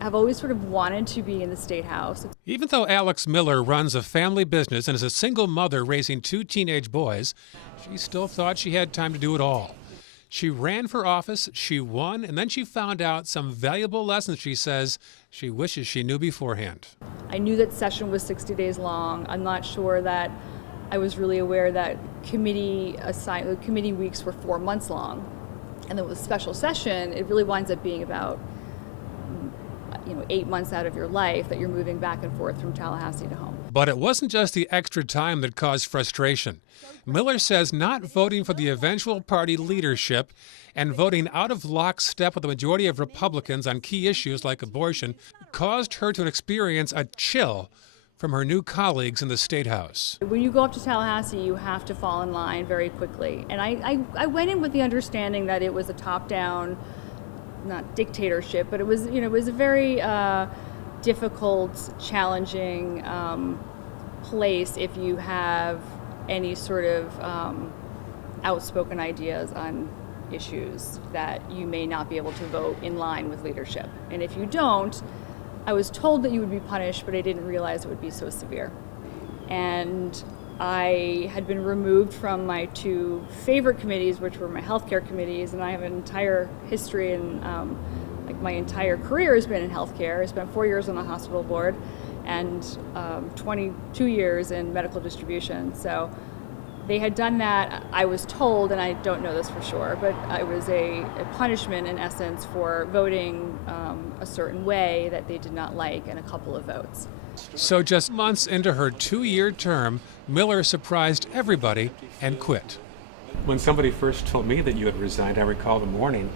I've always sort of wanted to be in the State House. Even though Alex Miller runs a family business and is a single mother raising two teenage boys, she still thought she had time to do it all. She ran for office, she won, and then she found out some valuable lessons she says she wishes she knew beforehand. I knew that session was 60 days long. I'm not sure that I was really aware that committee weeks were 4 months long. And then with a special session, it really winds up being about 8 months out of your life that you're moving back and forth from Tallahassee to home. But it wasn't just the extra time that caused frustration. Miller says not voting for the eventual party leadership and voting out of lockstep with the majority of Republicans on key issues like abortion caused her to experience a chill from her new colleagues in the State House. When you go up to Tallahassee, you have to fall in line very quickly. And I went in with the understanding that it was a top-down, not dictatorship, but it was a very difficult, challenging place if you have any sort of outspoken ideas on issues that you may not be able to vote in line with leadership. And if you don't, I was told that you would be punished, but I didn't realize it would be so severe. And I had been removed from my two favorite committees, which were my healthcare committees, and I have an entire history and my entire career has been in healthcare. I spent 4 years on the hospital board and 22 years in medical distribution. So they had done that, I was told, and I don't know this for sure, but it was a punishment in essence for voting a certain way that they did not like in a couple of votes. So just months into her 2-year term, Miller surprised everybody and quit. When somebody first told me that you had resigned, I recall the morning,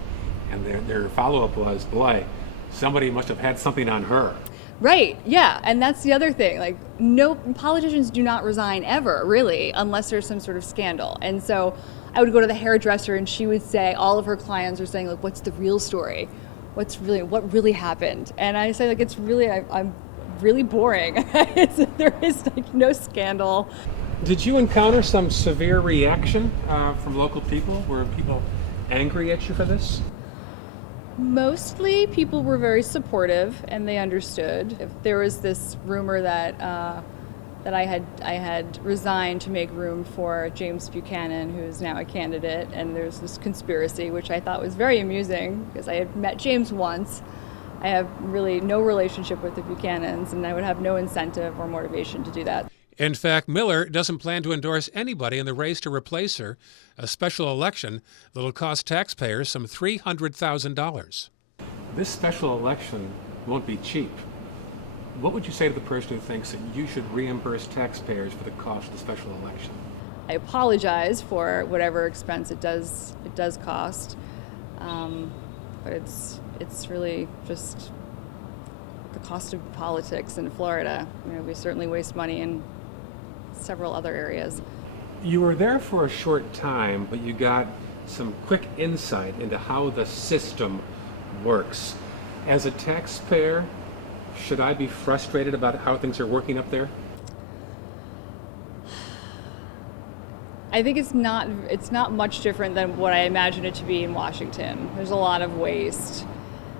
and their follow-up was, boy, somebody must have had something on her. Right, yeah, and that's the other thing. No politicians do not resign ever, really, unless there's some sort of scandal. And so I would go to the hairdresser and she would say, all of her clients are saying, what's the real story? What really happened? And I say, it's really, I'm really boring. There is no scandal. Did you encounter some severe reaction from local people? Were people angry at you for this? Mostly people were very supportive and they understood. If there was this rumor that I had resigned to make room for James Buchanan, who is now a candidate, and there's this conspiracy, which I thought was very amusing because I had met James once. I have really no relationship with the Buchanans, and I would have no incentive or motivation to do that. In fact, Miller doesn't plan to endorse anybody in the race to replace her, a special election that'll cost taxpayers some $300,000. This special election won't be cheap. What would you say to the person who thinks that you should reimburse taxpayers for the cost of the special election? I apologize for whatever expense it does cost, but it's really just the cost of politics in Florida. We certainly waste money in several other areas. You were there for a short time, but you got some quick insight into how the system works. As a taxpayer, should I be frustrated about how things are working up there? I think it's not much different than what I imagine it to be in Washington. There's a lot of waste.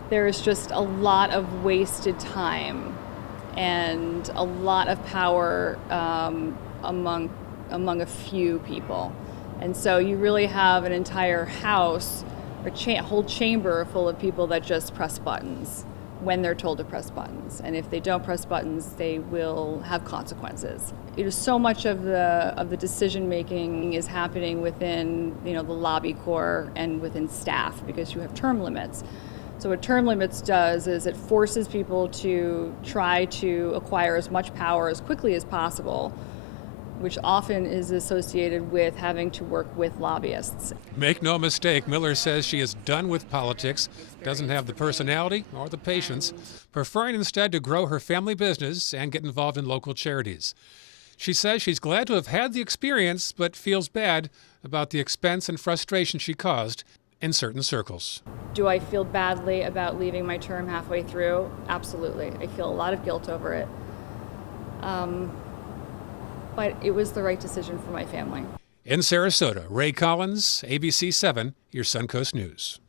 There's just a lot of wasted time and a lot of power among a few people. And so you really have an entire house or whole chamber full of people that just press buttons when they're told to press buttons. And if they don't press buttons, they will have consequences. So much of the decision making is happening within the lobby corps and within staff because you have term limits. So what term limits does is it forces people to try to acquire as much power as quickly as possible, which often is associated with having to work with lobbyists. Make no mistake, Miller says she is done with politics, doesn't have the personality or the patience, preferring instead to grow her family business and get involved in local charities. She says she's glad to have had the experience, but feels bad about the expense and frustration she caused in certain circles. Do I feel badly about leaving my term halfway through? Absolutely. I feel a lot of guilt over it. But it was the right decision for my family. In Sarasota, Ray Collins, ABC 7, your Suncoast News.